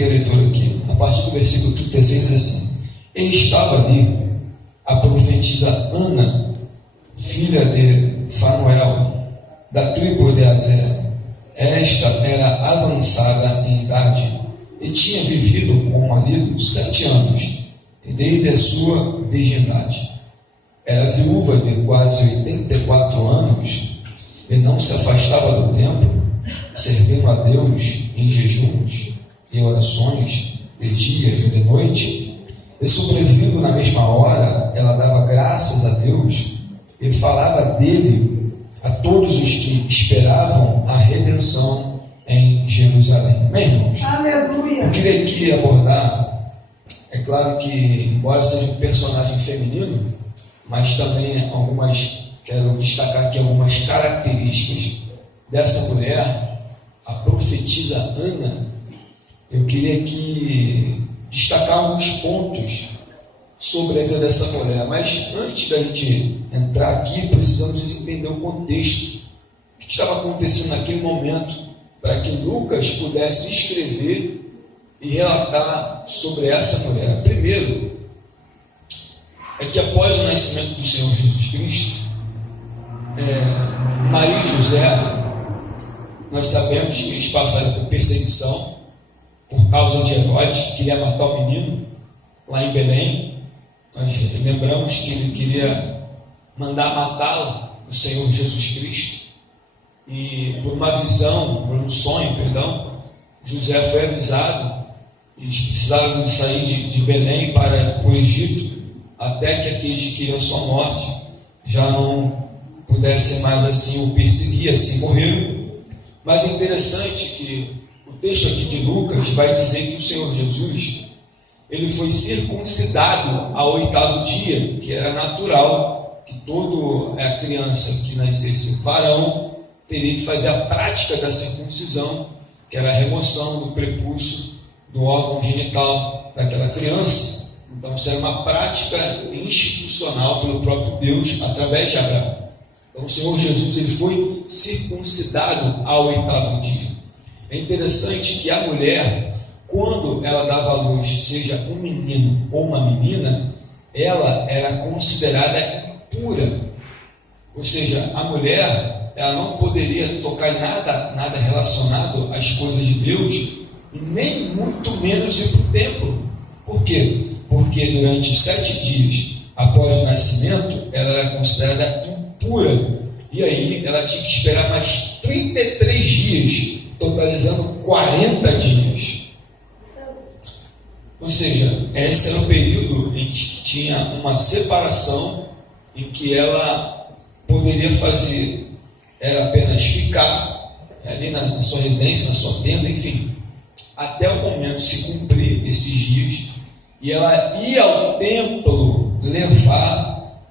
seguir a leitura aqui. A partir do versículo 36 diz assim: E estava ali a profetisa Ana, filha de Fanuel, da tribo de Azer. Esta era avançada em idade e tinha vivido com o marido 7 anos, e desde a sua virgindade. Era viúva de quase 84 anos e não se afastava do templo, servindo a Deus em jejuns e orações de dia e de noite. E sobrevindo na mesma hora, ela dava graças a Deus e falava dele a todos os que esperavam a redenção em Jerusalém. Amém, irmãos? Aleluia! Eu queria aqui abordar, é claro que, embora seja um personagem feminino, mas também quero destacar aqui algumas características dessa mulher, a profetisa Ana. Eu queria aqui destacar alguns pontos sobre a vida dessa mulher, mas antes da gente entrar aqui, precisamos entender o contexto, o que estava acontecendo naquele momento, para que Lucas pudesse escrever e relatar sobre essa mulher. Primeiro, é que após o nascimento do Senhor Jesus Cristo, Maria e José, nós sabemos que eles passaram por perseguição por causa de Herodes, que queria matar o menino lá em Belém. Nós lembramos que ele queria mandar matá-lo, o Senhor Jesus Cristo, e por uma visão, por um sonho, José foi avisado. Eles precisaram de sair de Belém para o Egito, até que aqueles que queriam sua morte já não pudessem mais assim o perseguir, assim morreram. Mas é interessante que o texto aqui de Lucas vai dizer que o Senhor Jesus, ele foi circuncidado ao 8º dia, que era natural, que toda criança que nascesse varão teria que fazer a prática da circuncisão, que era a remoção do prepúcio do órgão genital daquela criança. Então, isso era uma prática institucional pelo próprio Deus, através de Abraão. Então, o Senhor Jesus, ele foi circuncidado ao 8º dia. É interessante que a mulher, quando ela dava à luz, seja um menino ou uma menina, ela era considerada impura. Ou seja, a mulher, ela não poderia tocar em nada relacionado às coisas de Deus, e nem muito menos ir para o templo. Por quê? Porque durante 7 dias após o nascimento, ela era considerada impura, e aí ela tinha que esperar mais 33 dias, totalizando 40 dias. Ou seja, esse era o período em que tinha uma separação, em que ela poderia fazer, era apenas ficar ali na sua residência, na sua tenda, enfim, até o momento de se cumprir esses dias, e ela ia ao templo levar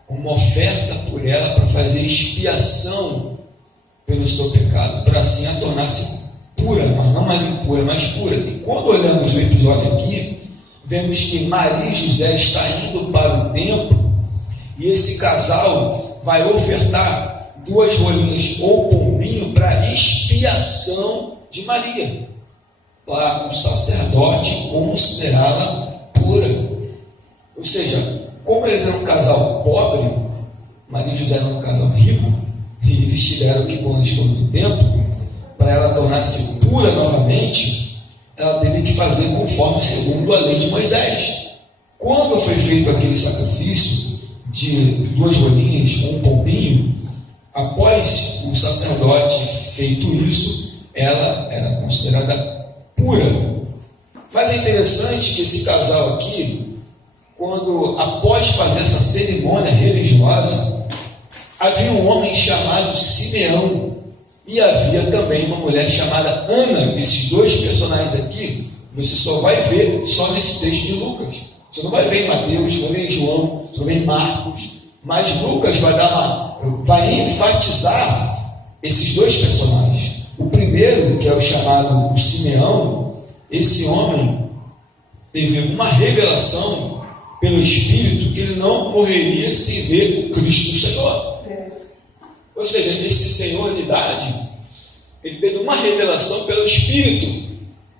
uma oferta por ela para fazer expiação pelo seu pecado, para assim a tornar-se pura, mas não mais impura, mas pura. E quando olhamos o episódio aqui, vemos que Maria e José estão indo para o templo, e esse casal vai ofertar 2 rolinhas ou pombinho para expiação de Maria, para o sacerdote considerá-la pura. Ou seja, como eles eram um casal pobre, Maria e José eram um casal rico, e eles tiveram que, quando eles foram no templo, para ela tornar-se pura novamente, ela teve que fazer conforme segundo a lei de Moisés. Quando foi feito aquele sacrifício de 2 rolinhas ou um pombinho, após o sacerdote feito isso, ela era considerada pura. Mas é interessante que esse casal aqui, quando após fazer essa cerimônia religiosa, havia um homem chamado Simeão, e havia também uma mulher chamada Ana. Esses 2 personagens aqui, você só vai ver só nesse texto de Lucas. Você não vai ver em Mateus, não vai ver em João, não vai ver em Marcos, mas Lucas vai enfatizar esses 2 personagens. O primeiro, que é o chamado Simeão, esse homem teve uma revelação pelo Espírito que ele não morreria sem ver o Cristo do Senhor. Ou seja, esse senhor de idade, ele teve uma revelação pelo Espírito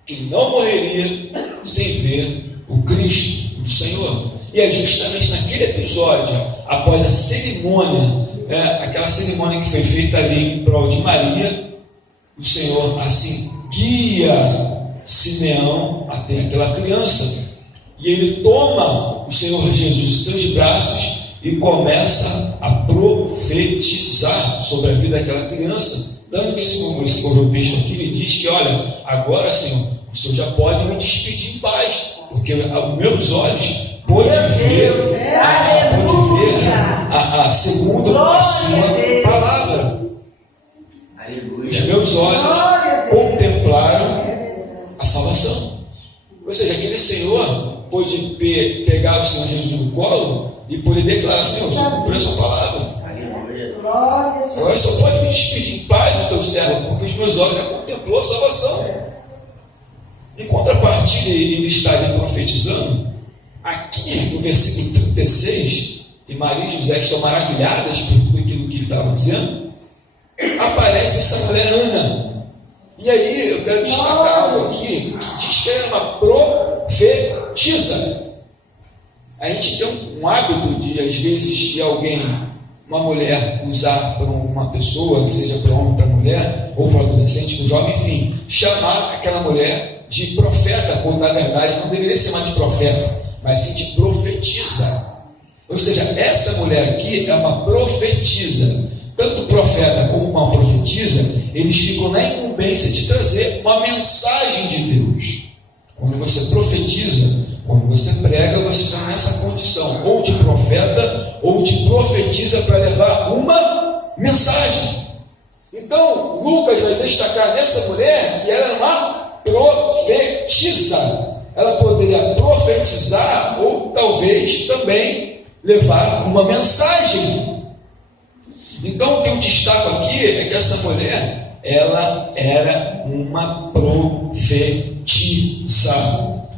que não morreria sem ver o Cristo do Senhor. E é justamente naquele episódio, após a cerimônia, aquela cerimônia que foi feita ali em prol de Maria, o Senhor assim guia Simeão até aquela criança, e ele toma o Senhor Jesus em seus braços e começa a profetizar sobre a vida daquela criança. Tanto que, segundo esse texto aqui, ele diz que, olha, agora, Senhor, o Senhor já pode me despedir em paz, porque os meus olhos pode ver a segunda a sua palavra. Os meus olhos contemplaram a salvação. Ou seja, aquele Senhor pôde pegar o Senhor Jesus no colo e poder declarar: Senhor, só cumpriu a sua palavra. Agora só pode me despedir em paz do teu servo, porque os meus olhos já contemplou a salvação. Em contrapartida, ele está ali profetizando. Aqui no versículo 36, e Maria e José estão maravilhadas por tudo aquilo que ele estava dizendo, aparece essa mulher Ana. E aí eu quero destacar algo aqui, que diz que ela era uma profetisa. A gente tem um hábito de, às vezes, de alguém, uma mulher, usar para uma pessoa, que seja para homem, para mulher, ou para adolescente, para jovem, enfim, chamar aquela mulher de profeta, quando na verdade não deveria ser mais de profeta, mas sim de profetisa. Ou seja, essa mulher aqui é uma profetisa. Tanto o profeta como uma profetisa, eles ficam na incumbência de trazer uma mensagem de Deus. Quando você profetiza, quando você prega, você está nessa condição, ou de profeta, ou de profetiza, para levar uma mensagem. Então, Lucas vai destacar nessa mulher que ela era uma profetiza. Ela poderia profetizar, ou talvez também levar uma mensagem. Então, o que eu destaco aqui é que essa mulher, ela era uma profetisa.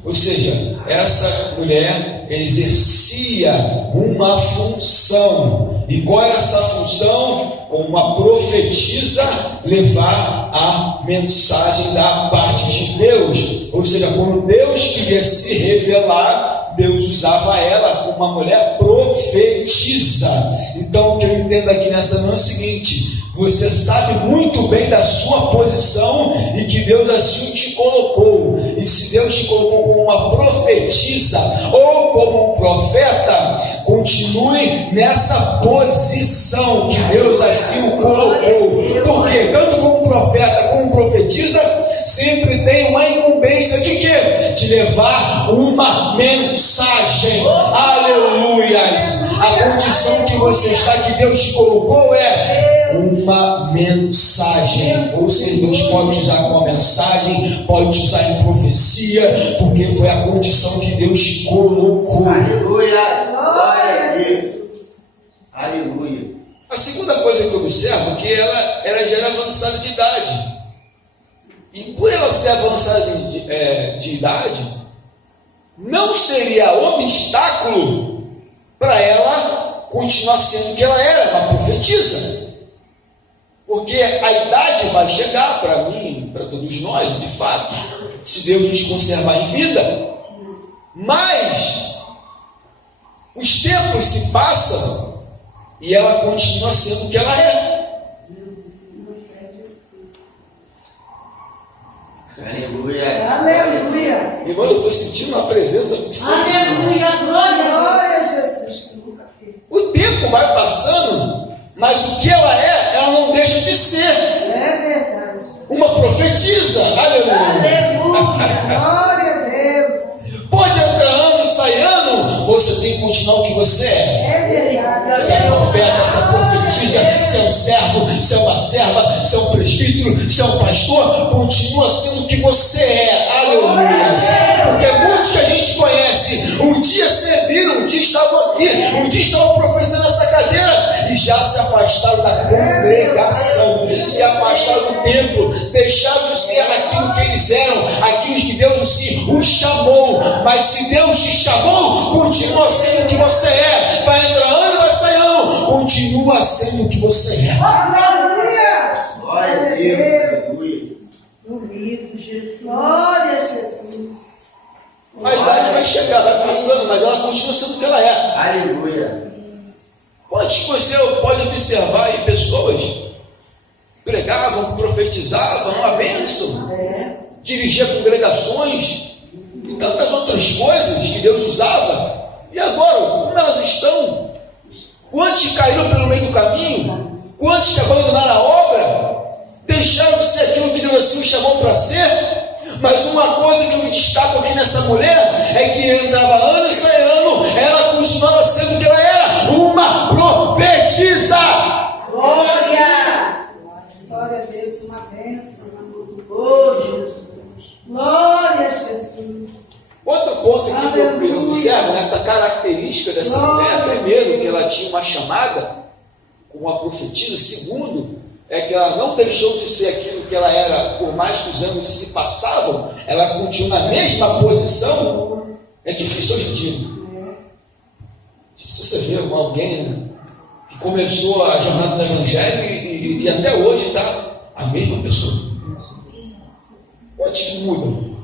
Ou seja, essa mulher exercia uma função. E qual era essa função? Como uma profetisa, levar a mensagem da parte de Deus. Ou seja, quando Deus queria se revelar, Deus usava ela como uma mulher profetisa. Então, o que eu entendo aqui nessa manhã é o seguinte: você sabe muito bem da sua posição e que Deus assim te colocou. E se Deus te colocou como uma profetisa ou como um profeta, continue nessa posição que Deus assim o colocou. Porque tanto como profeta como profetisa, sempre tem uma incumbência de quê? De levar uma mensagem. Aleluias! A condição que você está, que Deus te colocou, é uma mensagem. Ou seja, Deus pode te usar com a mensagem, pode te usar em profecia, porque foi a condição que Deus te colocou. Aleluia! Glória a Deus! Aleluia! A segunda coisa que eu observo é que ela já era avançada de idade. E por ela ser avançada de idade, não seria obstáculo para ela continuar sendo o que ela era, uma profetisa. Porque a idade vai chegar para mim, para todos nós, de fato, se Deus nos conservar em vida. Mas os tempos se passam e ela continua sendo o que ela é. Aleluia! Aleluia! Irmão, eu estou sentindo uma presença muito forte. Aleluia! Glória a Jesus! O tempo vai passando, mas o que ela é, ela não deixa de ser. É verdade. Uma profetisa. Aleluia! Aleluia! Glória a Deus! Pode entrar ano, sai ano, você tem que continuar o que você é. É verdade. Se é profeta, se é profetisa, se é um servo, se é uma serva, se é um presbítero, se é um pastor, continua sendo o que você é. Aleluia! Porque muitos que a gente conhece, um dia serviram, um dia estavam aqui, um dia estavam profetizando nessa cadeira e já se afastaram da congregação, se afastaram do templo, deixaram de ser aquilo que eles eram, aquilo que Deus os chamou. Mas se Deus te chamou, continua sendo o que você é. Vai entrar ano, vai sair ano, continua sendo o que você é. Aleluia! Glória a Deus! Aleluia! Domingo, Jesus. Glória a vai chegar, vai passando, mas ela continua sendo o que ela é. Aleluia. Antes você pode observar aí pessoas pregavam, profetizavam, uma bênção, dirigia congregações e tantas outras coisas que Deus usava. E agora, como elas estão? Quantos caíram pelo meio do caminho? Quantos que abandonaram a obra? Deixaram de ser aquilo que Deus assim o chamou para ser? Mas uma coisa que eu me destaco aqui nessa mulher é que entrava ano e sai ano, ela continuava sendo o que ela era, uma profetisa. Glória! Glória a Deus, uma bênção. Oh, Jesus. Glória a Jesus. Outro ponto aqui que eu observo nessa característica dessa mulher, primeiro, que ela tinha uma chamada como uma profetisa, segundo, é que ela não deixou de ser aquilo que ela era, por mais que os anos se passavam, ela continua na mesma posição. É difícil hoje em dia. Se você vê alguém, né, que começou a jornada do Evangelho e até hoje está a mesma pessoa. Quantos mudam?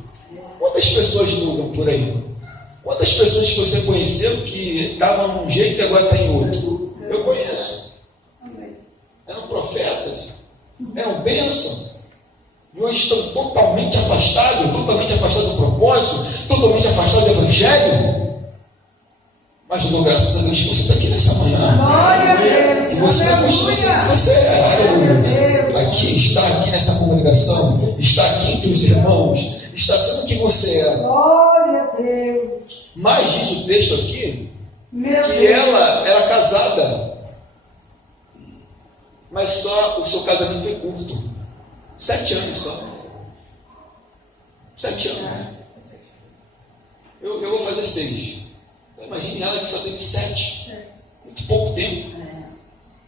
Quantas pessoas mudam por aí? Quantas pessoas que você conheceu que estavam num jeito e agora está em outro? Eu conheço. Eram profetas, eram bênçãos, e hoje estão totalmente afastados do propósito, totalmente afastados do Evangelho. Mas eu dou graças a Deus que você está aqui nessa manhã. Glória a Deus. E você vai continuar sendo que você é. Aleluia. Aqui, está aqui nessa congregação, está aqui entre os irmãos, está sendo o que você é. Glória a Deus. Mas diz o texto aqui Meu que Deus. ela era casada, mas só o seu casamento foi curto. 7 anos só. 7 anos. Eu vou fazer 6. Então, imagine ela que só teve 7. Muito pouco tempo.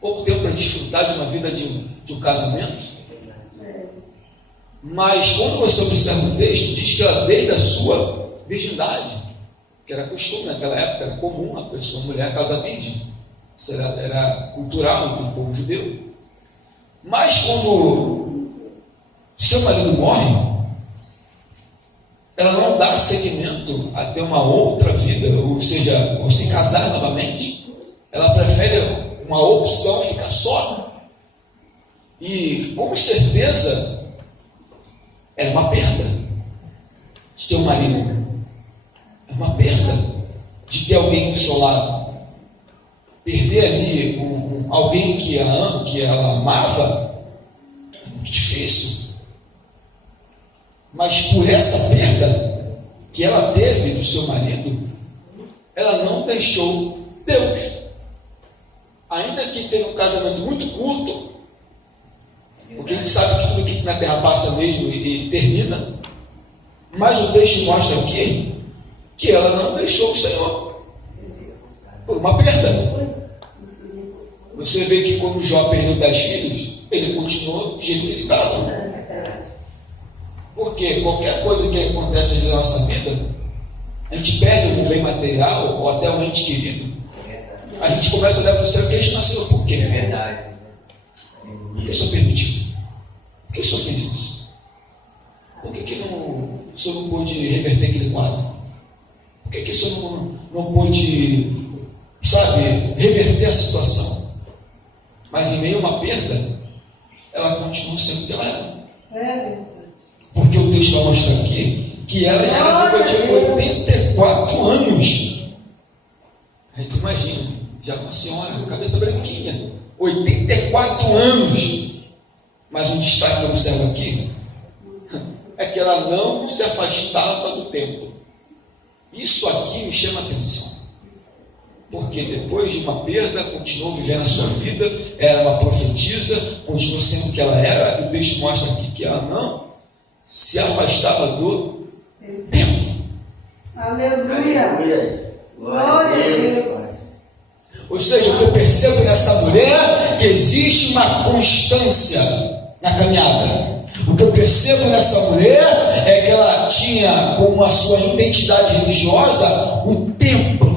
Pouco tempo para desfrutar de uma vida de um casamento. Mas quando você observa o texto, diz que ela, desde a sua virgindade, que era costume naquela época, era comum a pessoa, a mulher casar virgem. Isso era cultural entre o povo judeu. Mas quando seu marido morre, ela não dá seguimento a ter uma outra vida, ou seja, ou se casar novamente. Ela prefere uma opção ficar só. E com certeza é uma perda de ter um marido. É uma perda de ter alguém do seu lado. Perder ali alguém que ela amava é muito difícil. Mas por essa perda que ela teve do seu marido, ela não deixou Deus. Ainda que teve um casamento muito curto, porque a gente sabe que tudo aqui na terra passa mesmo e termina, mas o texto mostra aqui que ela não deixou o Senhor por uma perda. Você vê que quando Jó perdeu 10 filhos, ele continuou do jeito que ele estava. Porque qualquer coisa que acontece na nossa vida, a gente perde algum bem material ou até um ente querido, a gente começa a olhar para o céu e questionar: Senhor, por quê? É verdade. Por que o Senhor permitiu? Por que o Senhor fez isso? Por que o Senhor não pôde reverter aquele quadro? Por que o Senhor não pôde, reverter a situação? Mas em meio a uma perda, ela continua sendo o que ela era. Porque o texto vai mostrar aqui que ela já era viva de 84 anos. A gente imagina, já uma senhora, cabeça branquinha, 84 anos. Mas um destaque que eu observo aqui é que ela não se afastava do templo. Isso aqui me chama a atenção. Porque depois de uma perda, continuou vivendo a sua vida, era uma profetisa, continuou sendo o que ela era. O texto mostra aqui que ela não se afastava do templo. Aleluia. Glória a Deus. Ou seja, o que eu percebo nessa mulher que existe uma constância na caminhada. O que eu percebo nessa mulher é que ela tinha como a sua identidade religiosa o templo.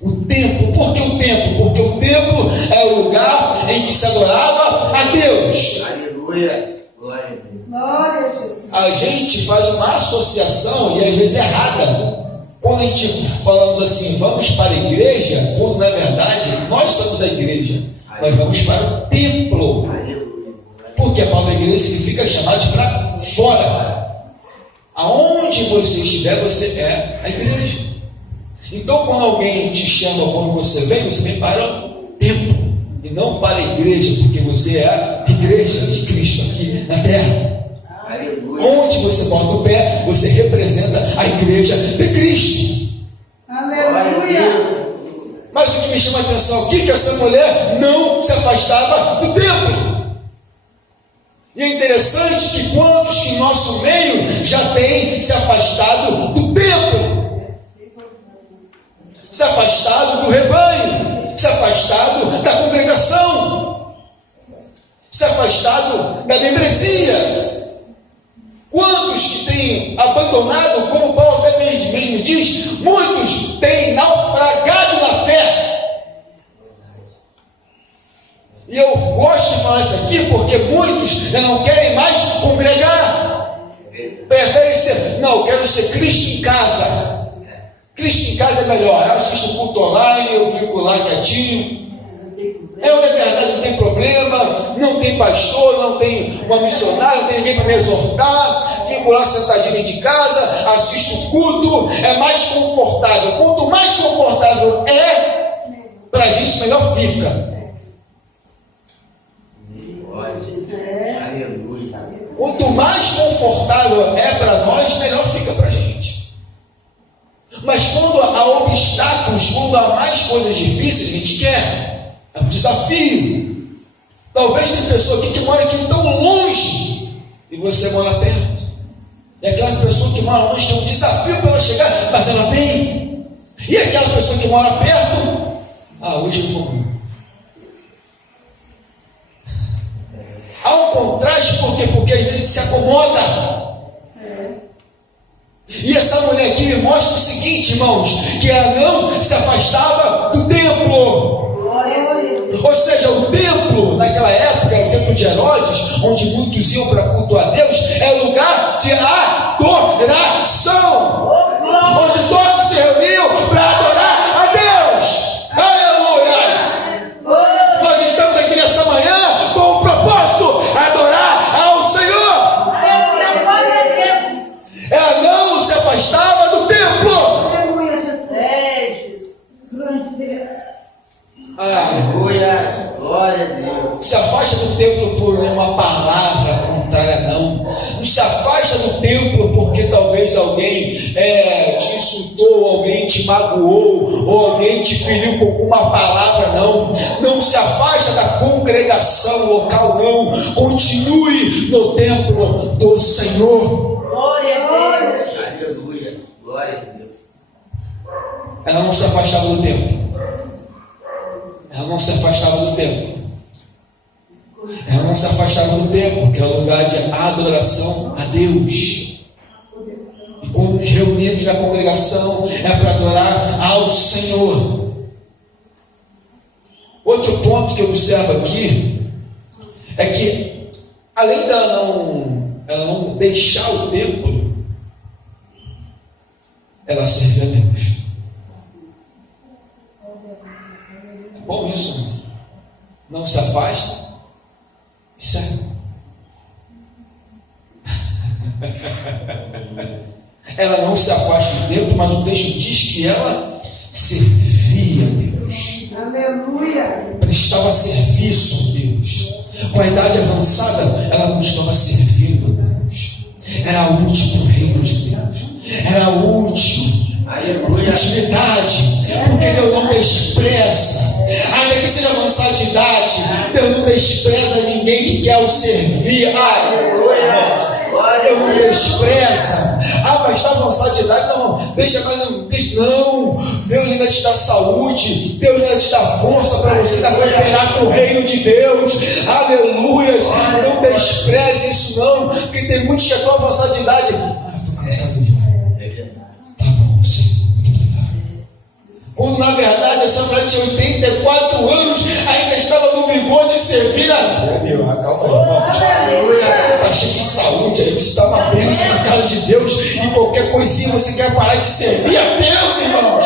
O templo. Por que o templo? Porque o templo é o lugar em que se adorava a Deus. Aleluia. Glória a Deus. Glória a Jesus. A gente faz uma associação, e às vezes errada, quando a gente falamos assim, vamos para a igreja, quando na verdade nós somos a igreja, nós vamos para o templo. Porque a palavra igreja significa chamar de para fora. Aonde você estiver, você é a igreja. Então, quando alguém te chama, quando você vem para o templo e não para a igreja, porque você é a igreja de Cristo aqui na terra. Onde você bota o pé, você representa a igreja de Cristo. Aleluia! Mas o que me chama a atenção aqui é que essa mulher não se afastava do templo. E é interessante que quantos que em nosso meio já têm se afastado do templo, se afastado do rebanho, se afastado da congregação, se afastado da membresia. Quantos que têm abandonado, como Paulo até mesmo diz, muitos têm naufragado na fé. E eu gosto de falar isso aqui porque muitos não querem mais congregar. Preferem ser, não, eu quero ser Cristo em casa. Cristo em casa é melhor. Eu assisto o culto online, eu fico lá quietinho. É verdade, não tem problema, não tem pastor, não tem uma missionária, não tem ninguém para me exortar, fico lá sentadinho dentro de casa, assisto o culto, é mais confortável. Quanto mais confortável é, para a gente melhor fica. Quanto mais confortável é para nós, melhor fica para a gente. Mas quando há obstáculos, quando há mais coisas difíceis, a gente quer. É um desafio. Talvez tem pessoa aqui que mora aqui tão longe e você mora perto. E aquela pessoa que mora longe tem um desafio para ela chegar, mas ela vem. E aquela pessoa que mora perto, hoje eu vou. Há um contraste, por quê? Porque às vezes a gente se acomoda. E essa mulher aqui me mostra o seguinte, irmãos, que ela não se afastava do templo. Ou seja, o templo, naquela época, era o templo de Herodes, onde muitos iam para cultuar a Deus, é lugar de adoração, onde todos se reuniam para adorar a Deus. Aleluia! Nós estamos aqui nessa manhã com o propósito de adorar ao Senhor. Ela não se afastava do templo. Aleluia, glória a Deus. Se afasta do templo por uma palavra contrária, não. Não se afasta do templo porque talvez alguém te insultou, alguém te magoou, ou alguém te feriu com alguma palavra, não. Não se afasta da congregação local, não. Continue no templo do Senhor. Glória a Deus. Aleluia, glória a Deus. Ela não se afastava do templo. Ela não se afastava do templo. Ela não se afastava do templo, que é o lugar de adoração a Deus. E quando nos reunimos na congregação, é para adorar ao Senhor. Outro ponto que eu observo aqui é que, além dela não deixar o templo, ela serve a Deus. Bom isso, não se afasta e serve. Ela não se afasta do templo, mas o texto diz que ela servia a Deus. Aleluia! Prestava serviço a Deus. Com a idade avançada, ela continuava servindo a Deus. Era útil para o reino de Deus. Era útil. Intimidade, porque Deus não despreza, ainda que seja avançado de idade, Deus não despreza ninguém que quer o servir. Deus não despreza. Mas está avançado de idade, não, deixa, mas não, Deus ainda te dá saúde, Deus ainda te dá força para você cooperar com o reino de Deus. Aleluia. Não despreze isso, não, porque tem muitos que estão avançados de idade. Estou cansado de quando na verdade essa mulher tinha 84 anos, ainda estava no vigor de servir a Deus. Calma aí, irmão. Você está cheio de saúde aí, você está uma bênção na casa de Deus, e qualquer coisinha você quer parar de servir a Deus, irmãos.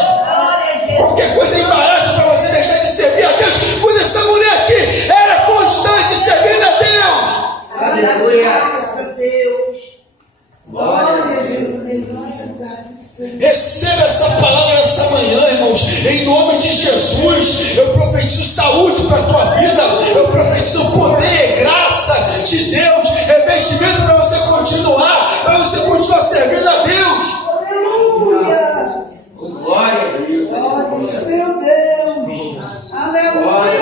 Qualquer coisa embaraça para você deixar de servir a Deus. Quando essa mulher aqui era constante servindo a Deus. Aleluia. Glória a Deus. Receba essa palavra nessa manhã, irmãos. Em nome de Jesus, eu profetizo saúde para a tua vida. Eu profetizo poder, graça de Deus, revestimento para você continuar servindo a Deus. Aleluia. Glória a Deus. Meu Deus. Aleluia.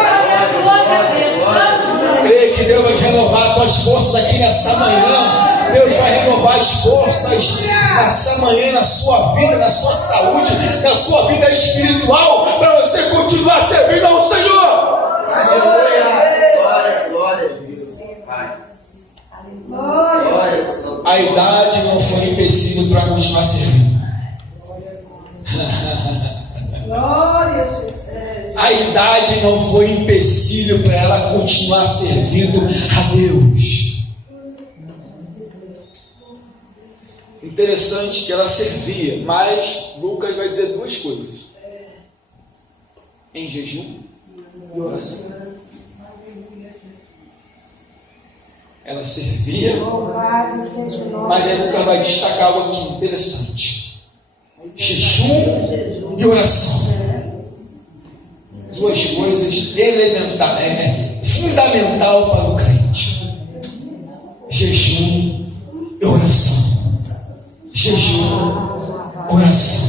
Creio que Deus vai renovar as tuas forças aqui nessa manhã. Deus vai renovar as forças nessa manhã, na sua vida, na sua saúde, na sua vida espiritual, para você continuar servindo ao Senhor. Glória, glória a Deus. Pai. Glória. A idade não foi empecilho para continuar servindo. Glória a Jesus. A idade não foi empecilho para ela continuar servindo a Deus. Interessante que ela servia, mas Lucas vai dizer duas coisas: em jejum e oração. Ela servia, mas aí Lucas vai destacar algo aqui interessante: jejum e oração. Duas coisas elementares, fundamental para o crente: jejum e oração. Jejum, oração.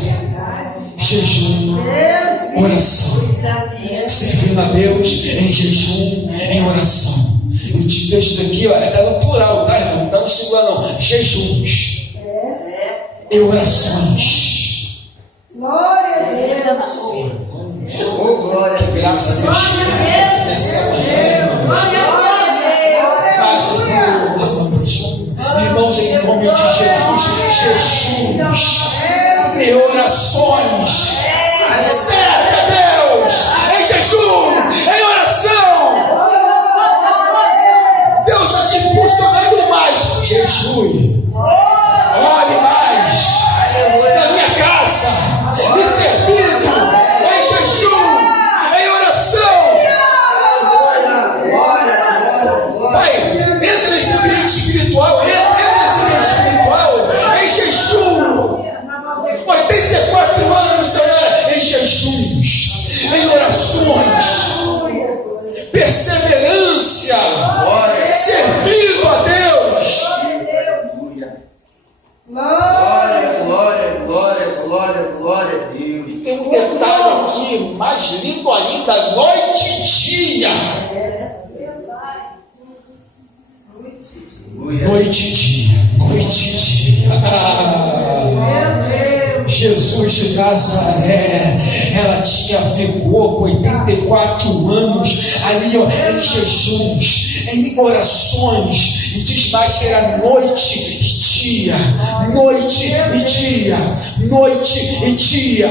Jejum, oração. Servindo a Deus em jejum, em oração. E o texto aqui, olha, está no plural, tá, irmão? Não está no singular, não. Jejuns e orações. Glória a Deus. Oh, glória. Que graça, Deus, nessa manhã, irmãos. Irmãos, em nome de Jesus, jejuns e orações. Serve a Deus em jejum, em oração. Deus está te impulsionando mais. Jejue, ore mais na minha casa, me servindo em jejum, em oração. Vai, entra nesse ambiente espiritual, em jejum. 84 anos, Senhora, em jejuns, em orações, perseverança, servindo a Deus. Glória a Deus. E tem um detalhe aqui, mais lindo ainda: noite e dia. Noite e dia, noite e dia. Jesus de Nazaré, ela tinha vigor com 84 anos, ali ó, em jejuns, em orações, e diz mais que era noite e dia, noite e dia, noite e dia.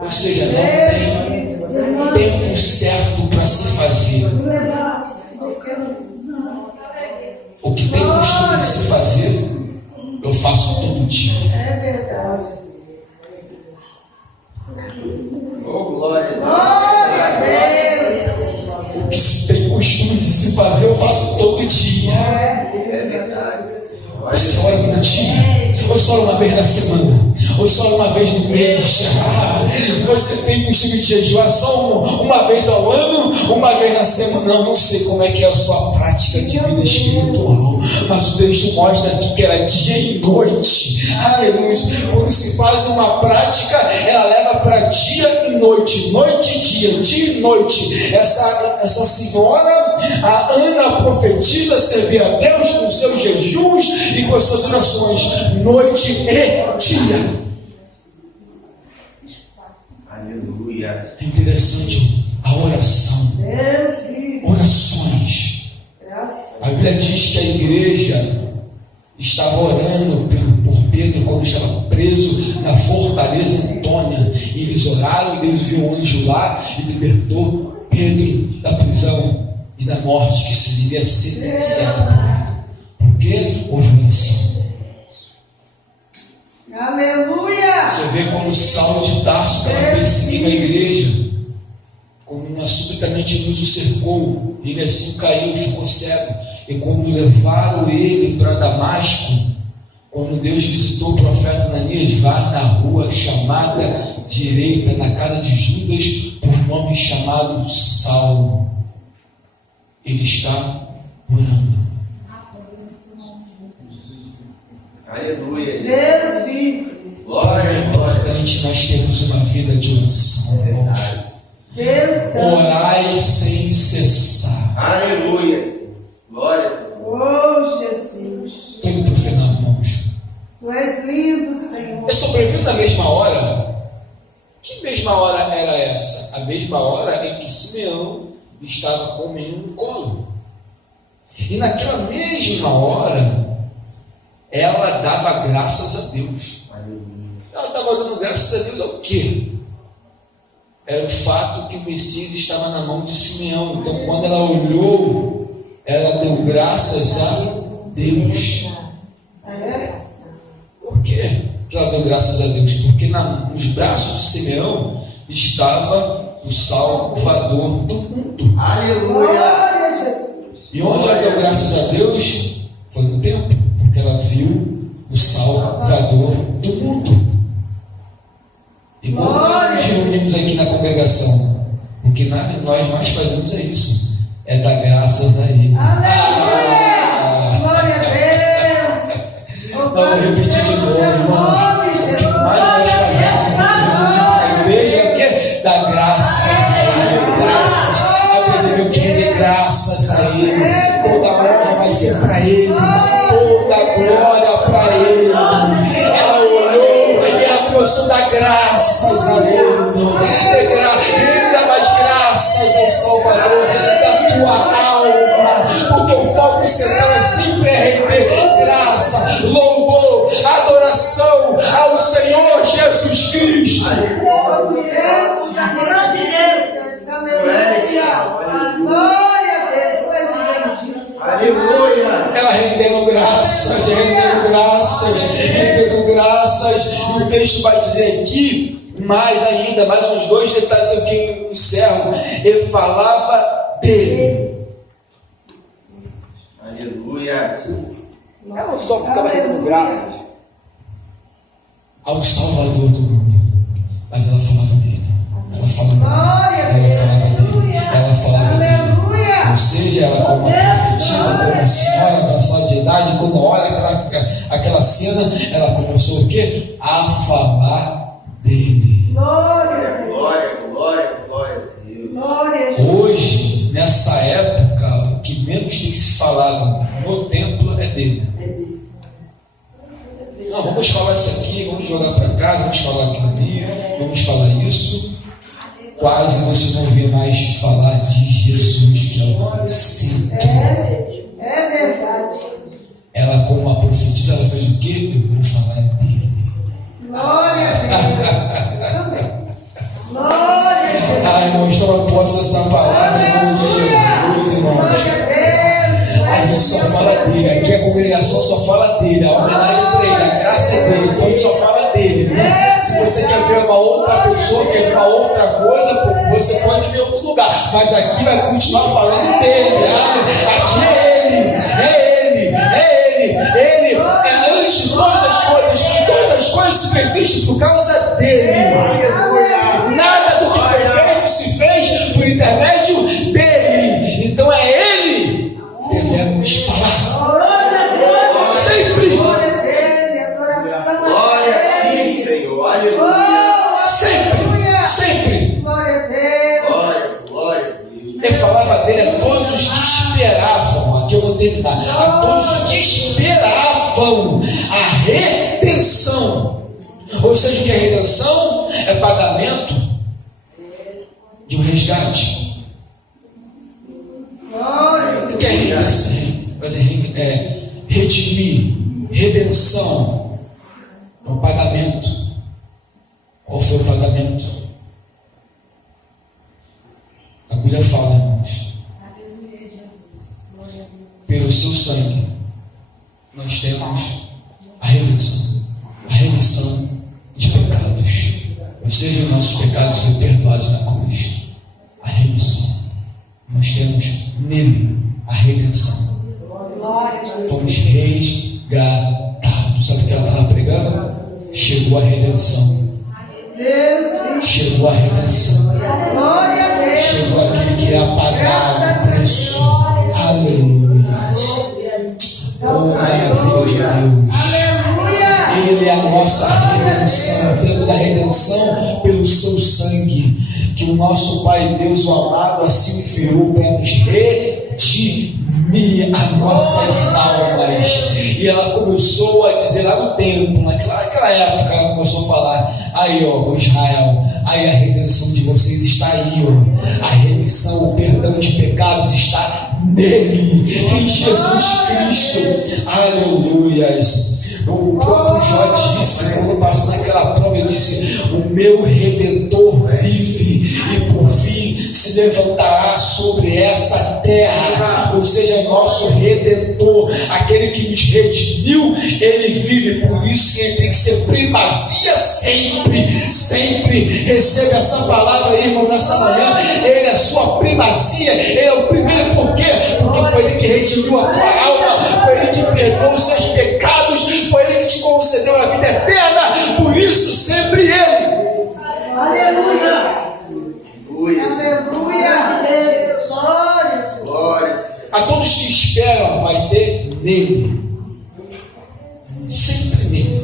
Ou seja, não tem tempo certo para se fazer. O que tem costume de se fazer, eu faço todo dia. É verdade. Oh, glória a Deus. O que se tem costume de se fazer, eu faço todo dia. É verdade. Você ora todo dia, ou só uma vez na semana, ou só uma vez no mês. Você tem costume de jejuar só uma vez ao ano, uma vez na semana. Não sei como é que é a sua prática de vida espiritual, mas o texto mostra aqui que era dia e noite. Aleluia. Quando se faz uma prática, ela leva para dia e noite, noite e dia e noite. Essa senhora, a Ana, profetiza servir a Deus com seus jejuns e com as suas orações, noite e dia. Aleluia. É interessante a oração. Orações. A Bíblia diz que a igreja estava orando por Pedro quando estava preso na fortaleza Antônia. E eles oraram e Deus viu um anjo lá e libertou Pedro da prisão e da morte que seria sentenciada por ele. Porque houve oração. Aleluia. Você vê quando Saulo de Tarso estava perseguindo a igreja, quando subitamente luz o cercou, ele assim caiu e ficou cego. E quando levaram ele para Damasco, quando Deus visitou o profeta Ananias, vai na rua chamada direita, na casa de Judas, por nome chamado Saulo. Ele está orando. Aleluia. Deus vive. Glória, É glória. importante nós termos uma vida de oração, irmãos. Deus santo. Orai sem cessar. Aleluia. Glória. Oh, Jesus. Tudo para o final, irmãos. Tu és lindo, Senhor. Eu sobrevivo na mesma hora. Que mesma hora era essa? A mesma hora em que Simeão estava com o menino no colo. E naquela mesma hora, ela dava graças a Deus. Ela estava dando graças a Deus ao quê? Era o fato que o Messias estava na mão de Simeão. Então, quando ela olhou, ela deu graças a Deus. Por quê que ela deu graças a Deus? Porque nos braços de Simeão estava o Salvador do mundo. Aleluia. Glória, Jesus. E onde ela deu graças a Deus? Foi no templo, porque ela viu o Salvador do mundo. E quando nós nos reunimos aqui na congregação, o que nós mais fazemos é isso, é dar graças a Ele. Aleluia. Glória a Deus. Vamos repetir de novo, irmãos. O que mais nós fazemos na igreja é o quê? Dar graças a Ele. Graças. Aprender o que render graças a Ele. Toda honra vai ser para Ele. Toda glória para Ele. Ela olhou e ela começou a dar graças a Ele. Renda mais graças ao Salvador da tua alma. Porque o foco central é sempre render graça, louvor, adoração ao Senhor Jesus Cristo. Glória a Deus. Tu és bendito. Aleluia. Ela rendendo graças, rendendo graças. E o texto vai dizer aqui, mais ainda, mais uns 2 detalhes eu que encerro. Ele falava dele. Aleluia. Ela não só estava rendendo graças Ao Salvador do mundo, mas ela falava dele. Ela falava Glória a dele. Ela falava Deus. dele. Ela falava dele. Aleluia. Ou seja, ela como uma profetisa, como uma senhora avançada de idade, quando olha aquela cena, ela começou o quê? A falar dele. Glória a Deus. Glória, glória, glória a Deus. Glória a Jesus. Hoje, nessa época, o que menos tem se falado no templo é dele. Não, vamos falar isso aqui, vamos jogar para cá, vamos falar aquilo ali, vamos falar isso. Quase você não vê mais falar de Jesus, que é o centro. É verdade. Ela, como uma profetisa, ela fez o quê? Eu vou falar dele. Glória a Deus. Glória a Jesus. Ai, irmãos, toma posse dessa palavra em nome de Jesus, irmãos. Glória a Deus. A gente só fala dele, aqui a congregação só fala dele, a homenagem é para ele, a graça é dele, então a gente só fala dele, né? Se você quer ver uma outra pessoa, quer ver uma outra coisa, você pode ver em outro lugar, mas aqui vai continuar falando dele, aqui é ele, ele é antes de todas as coisas subsistem por causa dele. Nada do que foi feito se fez por intermédio dele, então é ele que devemos falar. Sempre. Glória a Deus. Adoração a Glória a Deus. ti, Senhor. Aleluia. Sempre. Glória a Deus. Glória, glória a Deus. Ele falava dele a todos os que esperavam, aqui eu vou terminar, a todos os que esperavam a redenção. Ou seja, o que é redenção? É pagamento de um resgate. O que é redenção? Redimir, redenção, é um pagamento. Qual foi o pagamento? A Bíblia fala, irmãos, pelo seu sangue nós temos a remissão sejam os nossos pecados perdoados na cruz. A remissão. Nós temos nele a redenção. Fomos resgatados. Sabe o que ela estava pregando? Chegou a redenção. Chegou a redenção. Chegou aquele que ia pagar o preço. Aleluia. Oh, maravilha de Deus. Ele é a nossa redenção. Temos a redenção pelo seu sangue, que o nosso Pai Deus, o amado, assim enviou para nos redimir as nossas almas. E ela começou a dizer lá no templo, naquela época, ela começou a falar: aí, ó, Israel, aí a redenção de vocês está aí, ó. A remissão, o perdão de pecados está nele, em Jesus Cristo. Aleluias. O próprio Jó disse, quando passou naquela prova, ele disse: o meu Redentor vive, e por fim se levantará sobre essa terra. Ou seja, nosso Redentor, aquele que nos redimiu, ele vive. Por isso que ele tem que ser primazia sempre. Sempre receba essa palavra aí, irmão, nessa manhã. Ele é sua primazia, ele é o primeiro. Por quê? Porque foi ele que redimiu a tua alma, foi ele que perdoou os seus pecados, foi ele que te concedeu a vida eterna. Por isso, sempre ele. Aleluia. Glória. A todos que esperam, vai ter nele. Sempre nele.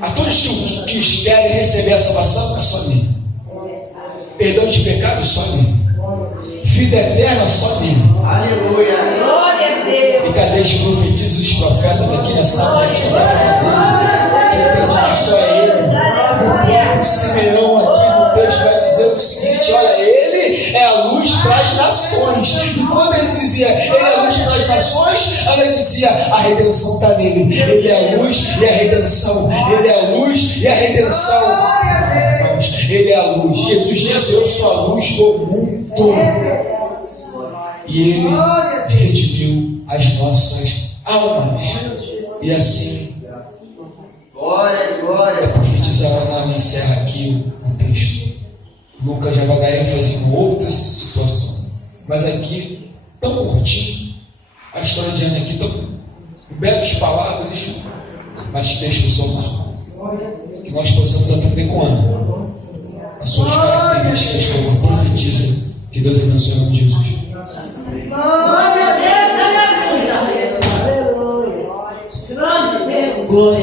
A todos que esperem receber a salvação, é só nele. Perdão de pecado, só nele. Vida eterna, só nele. Aleluia. E cadê os profetas e os profetas aqui nessa manhã que só vai falar dele? Quem entende que só é ele. O próprio Simeão aqui no texto vai dizer o seguinte: olha, ele é a luz para as nações. E quando ele dizia ele é a luz para as nações, ela dizia: a redenção está nele. Ele é a luz e a redenção. Ele é a luz e a redenção. Ele é a luz. Jesus disse: eu sou a luz do mundo. E ele redimiu as nossas almas. E assim, Glória. a profetisa Ana encerra aqui o texto. Lucas já vai dar ênfase em outra situação, mas aqui, tão curtinho, a história de Ana aqui, tão belas palavras, mas que texto são marcos. Que nós possamos aprender com Ana as suas características como profetiza. Que Deus abençoe em nome de Jesus. Glória.